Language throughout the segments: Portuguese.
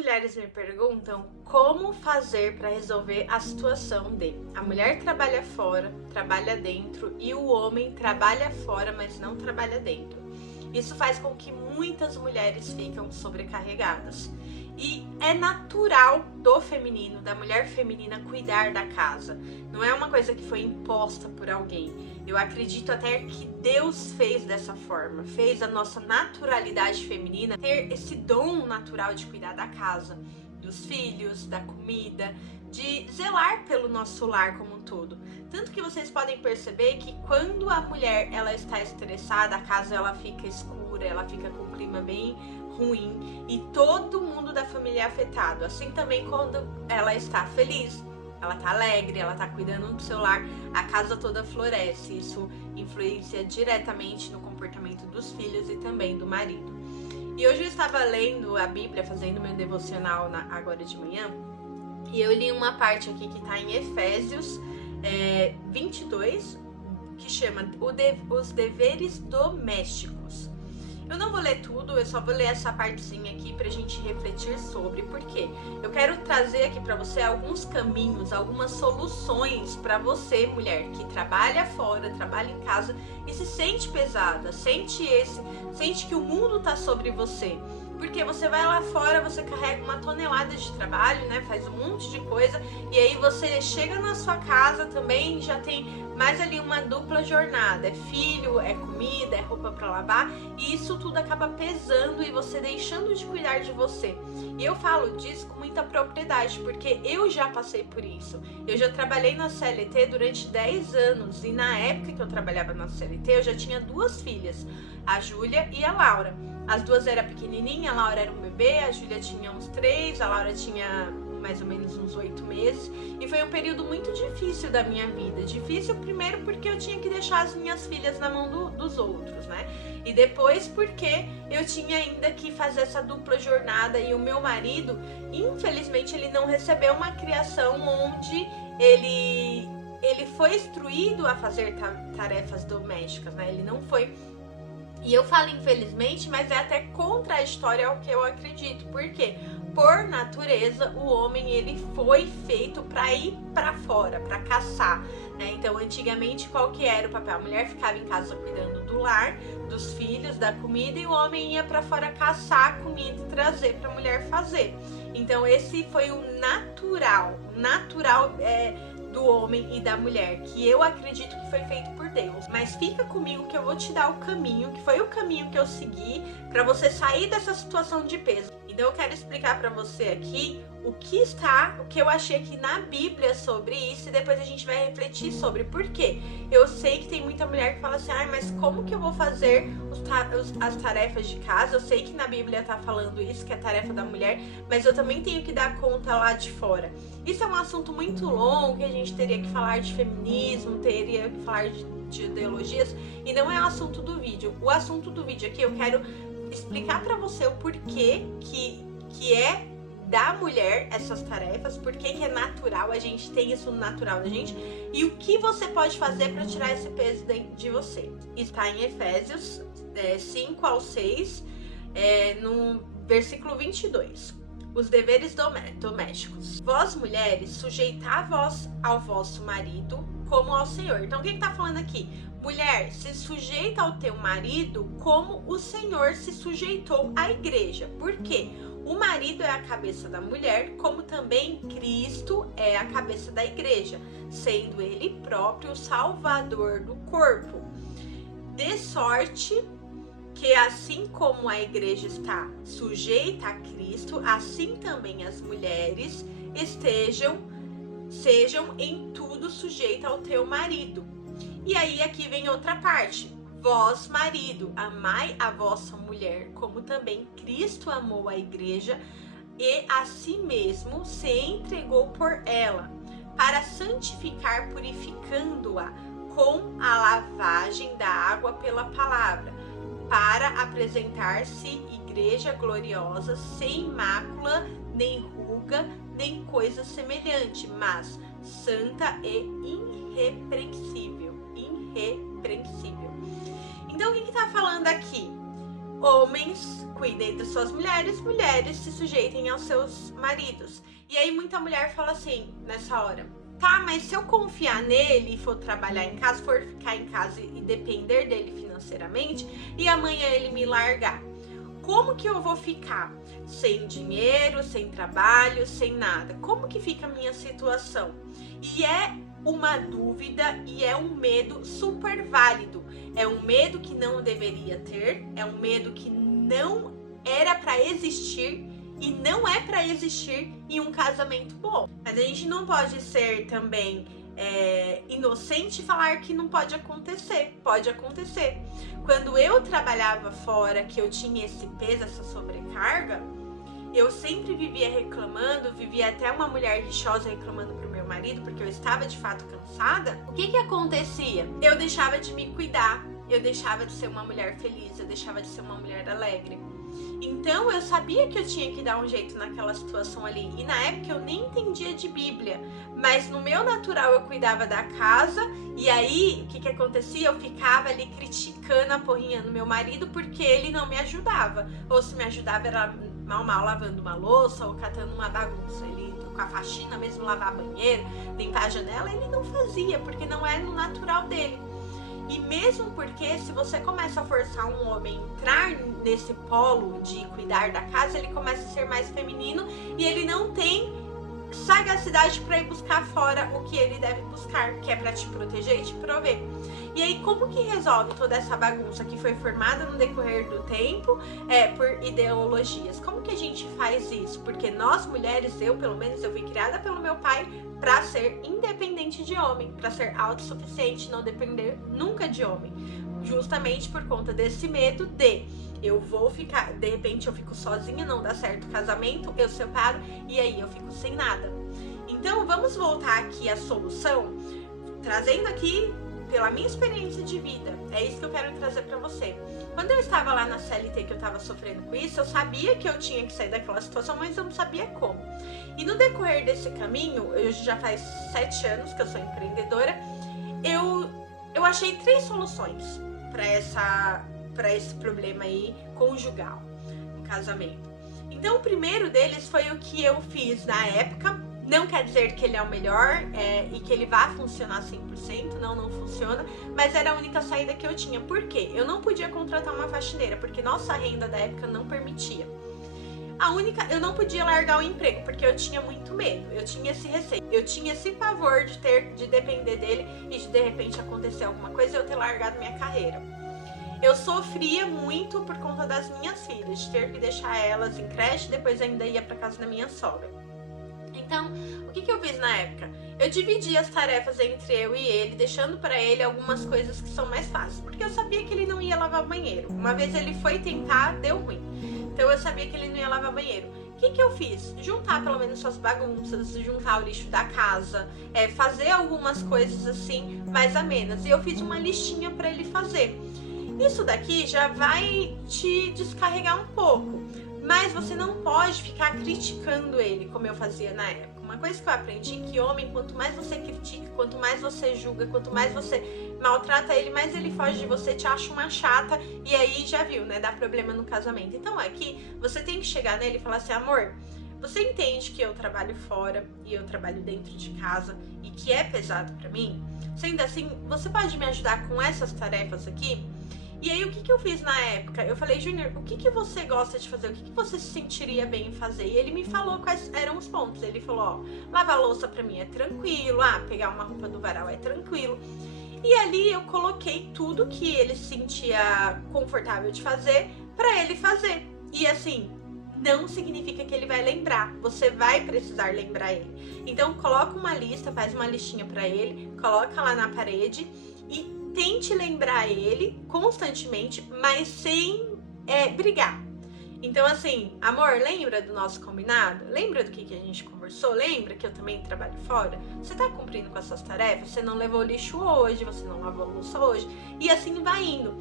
mulheres me perguntam como fazer para resolver a situação de a mulher trabalha fora, trabalha dentro e o homem trabalha fora, mas não trabalha dentro. Isso faz com que muitas mulheres ficam sobrecarregadas. E é natural do feminino, da mulher feminina, cuidar da casa. Não é uma coisa que foi imposta por alguém. Eu acredito até que Deus fez dessa forma, fez a nossa naturalidade feminina ter esse dom natural de cuidar da casa, dos filhos, da comida, de zelar pelo nosso lar como um todo. Tanto que vocês podem perceber que quando a mulher ela está estressada, a casa ela fica escura, ela fica com um clima bem ruim e todo mundo da família é afetado. Assim também quando ela está feliz, ela tá alegre, ela tá cuidando do seu lar, a casa toda floresce. Isso influencia diretamente no comportamento dos filhos e também do marido. E hoje eu estava lendo a Bíblia, fazendo meu devocional agora de manhã, e eu li uma parte aqui que tá em Efésios 22, que chama Os Deveres Domésticos. Eu não vou ler tudo, eu só vou ler essa partezinha aqui pra gente refletir sobre, porque eu quero trazer aqui pra você alguns caminhos, algumas soluções pra você, mulher, que trabalha fora, trabalha em casa e se sente pesada, sente que o mundo tá sobre você. Porque você vai lá fora, você carrega uma tonelada de trabalho, né? Faz um monte de coisa. E aí você chega na sua casa também, já tem mais ali uma dupla jornada. É filho, é comida, é roupa pra lavar. E isso tudo acaba pesando e você deixando de cuidar de você. E eu falo disso com muita propriedade, porque eu já passei por isso. Eu já trabalhei na CLT durante 10 anos. E na época que eu trabalhava na CLT, eu já tinha 2 filhas. A Júlia e a Laura. As 2 eram pequenininhas, a Laura era um bebê, a Júlia tinha uns 3, a Laura tinha mais ou menos uns 8 meses. E foi um período muito difícil da minha vida. Difícil primeiro porque eu tinha que deixar as minhas filhas na mão dos outros, né? E depois porque eu tinha ainda que fazer essa dupla jornada. E o meu marido, infelizmente, ele não recebeu uma criação onde ele foi instruído a fazer tarefas domésticas, né? Ele não foi... E eu falo infelizmente, mas é até contra a história ao que eu acredito. Por quê? Por natureza, o homem ele foi feito para ir para fora, para caçar, né? Então, antigamente, qual que era o papel? A mulher ficava em casa cuidando do lar, dos filhos, da comida, e o homem ia para fora caçar a comida e trazer para a mulher fazer. Então, esse foi o natural do homem e da mulher, que eu acredito que foi feito por Deus. Mas fica comigo que eu vou te dar o caminho, que foi o caminho que eu segui para você sair dessa situação de peso. Então eu quero explicar para você aqui o que eu achei aqui na Bíblia sobre isso, e depois a gente vai refletir sobre por quê. Eu sei que tem muita mulher que fala assim, mas como que eu vou fazer as tarefas de casa? Eu sei que na Bíblia tá falando isso, que é tarefa da mulher, mas eu também tenho que dar conta lá de fora. Isso é um assunto muito longo, que a gente teria que falar de feminismo, teria que falar de ideologias, e não é o assunto do vídeo. O assunto do vídeo aqui eu quero explicar pra você o porquê que é da mulher essas tarefas, porquê que é natural, a gente tem isso natural da gente, e o que você pode fazer para tirar esse peso de você. Está em Efésios 5 ao 6, no versículo 22. Os deveres domésticos. Vós, mulheres, sujeitai-vos ao vosso marido como ao Senhor. Então, o que tá falando aqui? Mulher, se sujeita ao teu marido como o Senhor se sujeitou à igreja. Por quê? O marido é a cabeça da mulher, como também Cristo é a cabeça da igreja, sendo ele próprio o salvador do corpo. De sorte que assim como a igreja está sujeita a Cristo, assim também as mulheres sejam em tudo sujeitas ao teu marido. E aí aqui vem outra parte. Vós, marido, amai a vossa mulher, como também Cristo amou a igreja e a si mesmo se entregou por ela, para santificar, purificando-a com a lavagem da água pela palavra, para apresentar-se igreja gloriosa, sem mácula, nem ruga, nem coisa semelhante, mas santa e irrepreensível. Então, o que está falando aqui? homens cuidem das suas mulheres, mulheres se sujeitem aos seus maridos. E aí muita mulher fala assim, nessa hora, tá, mas se eu confiar nele e for trabalhar em casa, for ficar em casa e depender dele financeiramente, e amanhã ele me largar, como que eu vou ficar? Sem dinheiro, sem trabalho, sem nada. Como que fica a minha situação? E é uma dúvida e é um medo super válido. É um medo que não deveria ter, é um medo que não era para existir e não é para existir em um casamento bom. Mas a gente não pode ser também inocente e falar que não pode acontecer. Pode acontecer. Quando eu trabalhava fora, que eu tinha esse peso, essa sobrecarga, eu sempre vivia reclamando, vivia até uma mulher rixosa reclamando pro meu marido, porque eu estava de fato cansada. O que acontecia? Eu deixava de me cuidar, eu deixava de ser uma mulher feliz, eu deixava de ser uma mulher alegre. Então eu sabia que eu tinha que dar um jeito naquela situação ali. E na época eu nem entendia de Bíblia, mas no meu natural eu cuidava da casa. E aí, o que acontecia? Eu ficava ali criticando, aporrinhando meu marido porque ele não me ajudava. Ou se me ajudava era mal lavando uma louça ou catando uma bagunça. Ele com a faxina, mesmo lavar banheiro, limpar a janela, ele não fazia, porque não é no natural dele. E mesmo porque se você começa a forçar um homem a entrar nesse polo de cuidar da casa, ele começa a ser mais feminino e ele não tem sagacidade para ir buscar fora o que ele deve buscar, que é para te proteger e te prover. E aí como que resolve toda essa bagunça que foi formada no decorrer do tempo por ideologias? Como que a gente faz isso? Porque nós mulheres, eu pelo menos, eu fui criada pelo meu pai para ser independente de homem, para ser autossuficiente, não depender nunca de homem, justamente por conta desse medo de eu vou ficar, de repente eu fico sozinha, não dá certo o casamento, eu separo e aí eu fico sem nada. Então vamos voltar aqui à solução, trazendo aqui pela minha experiência de vida, é isso que eu quero trazer para você. Quando eu estava lá na CLT, que eu estava sofrendo com isso, eu sabia que eu tinha que sair daquela situação, mas eu não sabia como. E no decorrer desse caminho, eu já faz 7 anos que eu sou empreendedora, eu achei 3 soluções para esse problema aí conjugal no casamento. Então o primeiro deles foi o que eu fiz na época. Não quer dizer que ele é o melhor e que ele vá funcionar 100%, não funciona, mas era a única saída que eu tinha. Por quê? Eu não podia contratar uma faxineira, porque nossa renda da época não permitia. Eu não podia largar o emprego, porque eu tinha muito medo, eu tinha esse receio, eu tinha esse pavor de depender dele e de repente acontecer alguma coisa e eu ter largado minha carreira. Eu sofria muito por conta das minhas filhas, de ter que deixar elas em creche, depois ainda ia para casa da minha sogra. Então, o que eu fiz na época? Eu dividi as tarefas entre eu e ele, deixando para ele algumas coisas que são mais fáceis, porque eu sabia que ele não ia lavar banheiro. Uma vez ele foi tentar, deu ruim. Então eu sabia que ele não ia lavar banheiro. O que eu fiz? Juntar pelo menos suas bagunças, juntar o lixo da casa, fazer algumas coisas assim mais amenas. E eu fiz uma listinha para ele fazer. Isso daqui já vai te descarregar um pouco. Mas você não pode ficar criticando ele, como eu fazia na época. Uma coisa que eu aprendi é que homem, quanto mais você critica, quanto mais você julga, quanto mais você maltrata ele, mais ele foge de você, te acha uma chata e aí já viu, né? Dá problema no casamento. Então aqui, você tem que chegar nele e falar assim, amor, você entende que eu trabalho fora e eu trabalho dentro de casa e que é pesado pra mim? Sendo assim, você pode me ajudar com essas tarefas aqui? E aí, o que eu fiz na época? Eu falei, Júnior, o que você gosta de fazer? O que você se sentiria bem em fazer? E ele me falou quais eram os pontos. Ele falou, ó, lavar louça pra mim é tranquilo, pegar uma roupa do varal é tranquilo. E ali eu coloquei tudo que ele se sentia confortável de fazer pra ele fazer. E assim, não significa que ele vai lembrar, você vai precisar lembrar ele. Então, coloca uma lista, faz uma listinha pra ele, coloca lá na parede e tente lembrar ele constantemente, mas sem brigar. Então assim, amor, lembra do nosso combinado? Lembra do que a gente conversou? Lembra que eu também trabalho fora? Você tá cumprindo com as suas tarefas? Você não levou lixo hoje, você não lavou a louça hoje, e assim vai indo.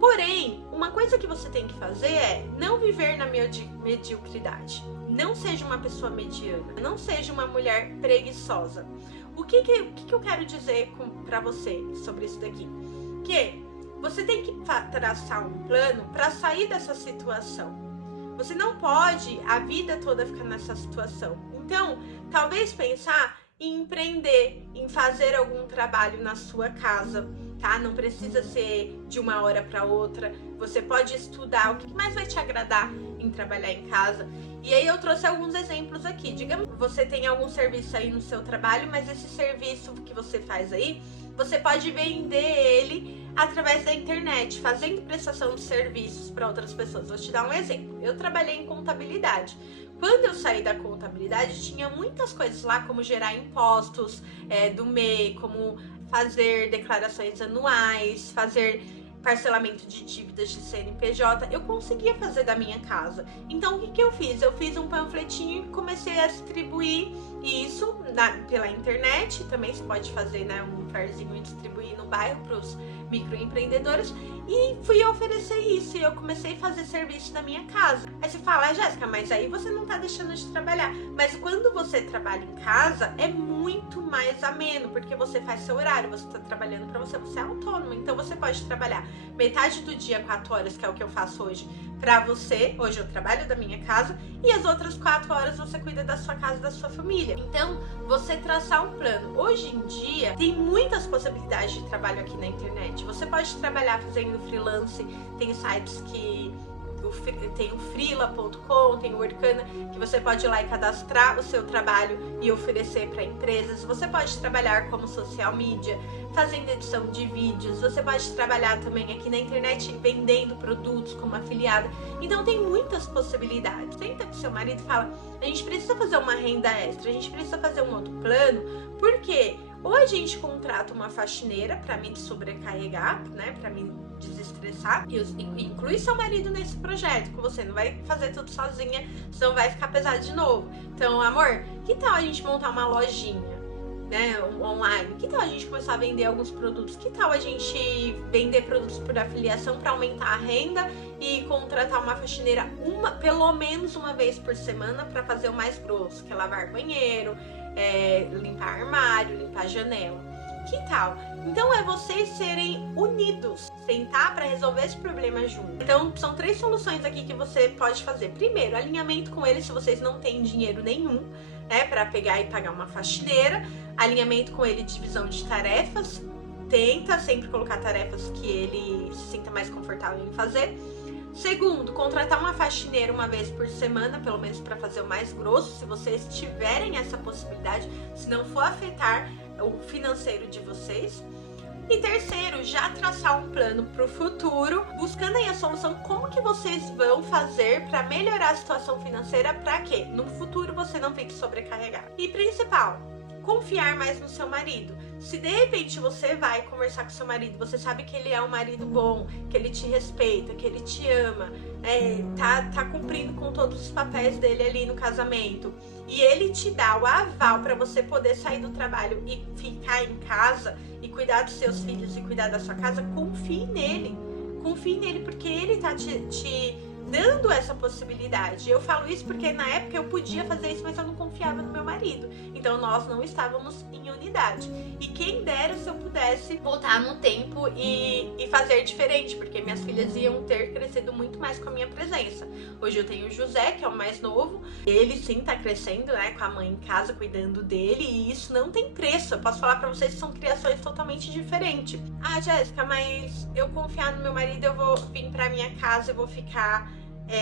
Porém, uma coisa que você tem que fazer é não viver na mediocridade. Não seja uma pessoa mediana, não seja uma mulher preguiçosa. O que eu quero dizer pra você sobre isso daqui? Que você tem que traçar um plano para sair dessa situação. Você não pode a vida toda ficar nessa situação. Então, talvez pensar em empreender, em fazer algum trabalho na sua casa, tá? Não precisa ser de uma hora para outra. Você pode estudar o que mais vai te agradar em trabalhar em casa. E aí eu trouxe alguns exemplos aqui. Digamos que você tem algum serviço aí no seu trabalho, mas esse serviço que você faz aí, você pode vender ele através da internet, fazendo prestação de serviços para outras pessoas. Vou te dar um exemplo. Eu trabalhei em contabilidade. Quando eu saí da contabilidade, tinha muitas coisas lá, como gerar impostos do MEI, como fazer declarações anuais, fazer parcelamento de dívidas de CNPJ. Eu conseguia fazer da minha casa. Então, o que eu fiz? Eu fiz um panfletinho e comecei a distribuir isso pela internet. Também você pode fazer, né, um farzinho e distribuir no bairro para os microempreendedores. E fui oferecer isso. E eu comecei a fazer serviço na minha casa. Aí você fala, Jéssica, mas aí você não tá deixando de trabalhar. Mas quando você trabalha em casa, é muito mais ameno, porque você faz seu horário, você tá trabalhando para você, você é autônomo. Então você pode trabalhar metade do dia, 4 horas, que é o que eu faço hoje, pra você. Hoje eu trabalho da minha casa e as outras 4 horas você cuida da sua casa e da sua família. Então, você traçar um plano. Hoje em dia, tem muitas possibilidades de trabalho aqui na internet. Você pode trabalhar fazendo freelance, tem sites que tem o freela.com, tem o Workana, que você pode ir lá e cadastrar o seu trabalho e oferecer para empresas. Você pode trabalhar como social media, fazendo edição de vídeos. Você pode trabalhar também aqui na internet vendendo produtos como afiliada. Então tem muitas possibilidades. Senta com seu marido e fala, a gente precisa fazer uma renda extra, a gente precisa fazer um outro plano, porque ou a gente contrata uma faxineira para me sobrecarregar, né, para me desestressar, e inclui seu marido nesse projeto com você, não vai fazer tudo sozinha, senão vai ficar pesado de novo. Então, amor, que tal a gente montar uma lojinha, né, online? Que tal a gente começar a vender alguns produtos? Que tal a gente vender produtos por afiliação para aumentar a renda e contratar uma faxineira pelo menos uma vez por semana para fazer o mais grosso, que é lavar banheiro, limpar armário, limpar janela. Que tal? Então é vocês serem unidos, sentar para resolver esse problema junto. Então são 3 soluções aqui que você pode fazer. Primeiro, alinhamento com ele se vocês não têm dinheiro nenhum, né, para pegar e pagar uma faxineira. Alinhamento com ele, divisão de tarefas. Tenta sempre colocar tarefas que ele se sinta mais confortável em fazer. Segundo, contratar uma faxineira uma vez por semana, pelo menos para fazer o mais grosso, se vocês tiverem essa possibilidade, se não for afetar o financeiro de vocês. E terceiro, já traçar um plano para o futuro, buscando aí a solução, como que vocês vão fazer para melhorar a situação financeira, para que no futuro você não fique sobrecarregado. E principal, confiar mais no seu marido. Se de repente você vai conversar com seu marido, você sabe que ele é um marido bom, que ele te respeita, que ele te ama, tá cumprindo com todos os papéis dele ali no casamento, e ele te dá o aval para você poder sair do trabalho e ficar em casa e cuidar dos seus filhos e cuidar da sua casa, confie nele. Confie nele, porque ele tá te dando essa possibilidade. Eu falo isso porque na época eu podia fazer isso, mas eu não confiava no meu marido. Então nós não estávamos em unidade. E quem dera se eu pudesse voltar no tempo e fazer diferente, porque minhas filhas iam ter crescido muito mais com a minha presença. Hoje eu tenho o José, que é o mais novo. Ele sim tá crescendo, né, com a mãe em casa, cuidando dele, e isso não tem preço. Eu posso falar pra vocês que são criações totalmente diferentes. Ah, Jéssica, mas eu confiar no meu marido, eu vou vir pra minha casa, eu vou ficar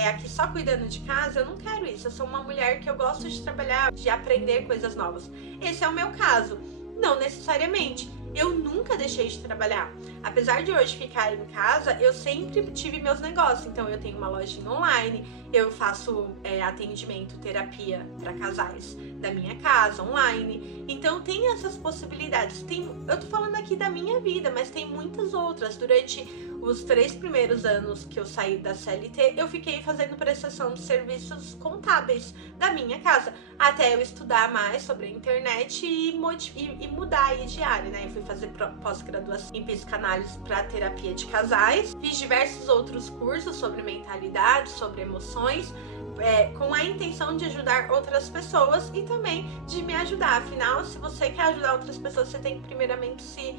aqui só cuidando de casa? Eu não quero isso. Eu sou uma mulher que eu gosto de trabalhar, de aprender coisas novas. Esse é o meu caso. Não necessariamente. Eu nunca deixei de trabalhar. Apesar de hoje ficar em casa, eu sempre tive meus negócios. Então eu tenho uma lojinha online, eu faço atendimento, terapia para casais da minha casa, online. Então tem essas possibilidades. Eu tô falando aqui da minha vida, mas tem muitas outras. Durante os 3 primeiros anos que eu saí da CLT, eu fiquei fazendo prestação de serviços contábeis da minha casa, até eu estudar mais sobre a internet e mudar aí de área, né? Eu fui fazer pós-graduação em psicanálise para terapia de casais, fiz diversos outros cursos sobre mentalidade, sobre emoções, com a intenção de ajudar outras pessoas e também de me ajudar. Afinal, se você quer ajudar outras pessoas, você tem que primeiramente se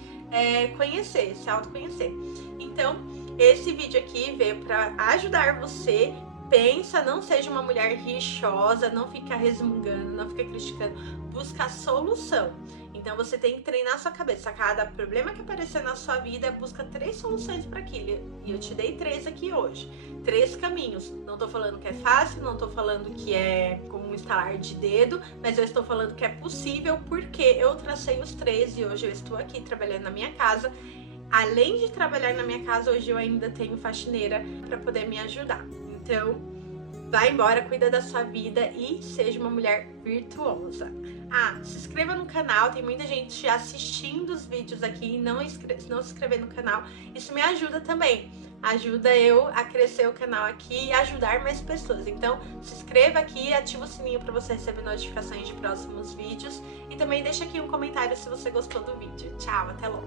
conhecer, se autoconhecer. Então, esse vídeo aqui veio para ajudar você. Pensa, não seja uma mulher rixosa, não fica resmungando, não fica criticando, busca a solução. Então você tem que treinar a sua cabeça. Cada problema que aparecer na sua vida, busca 3 soluções para aquilo. E eu te dei 3 aqui hoje. 3 caminhos. Não tô falando que é fácil, não tô falando que é como um estalar de dedo, mas eu estou falando que é possível porque eu tracei os 3 e hoje eu estou aqui trabalhando na minha casa. Além de trabalhar na minha casa, hoje eu ainda tenho faxineira para poder me ajudar. Então, vai embora, cuida da sua vida e seja uma mulher virtuosa. Se inscreva no canal, tem muita gente assistindo os vídeos aqui e não se inscrever no canal. Isso me ajuda também, ajuda eu a crescer o canal aqui e ajudar mais pessoas. Então, se inscreva aqui e ativa o sininho para você receber notificações de próximos vídeos. E também deixa aqui um comentário se você gostou do vídeo. Tchau, até logo!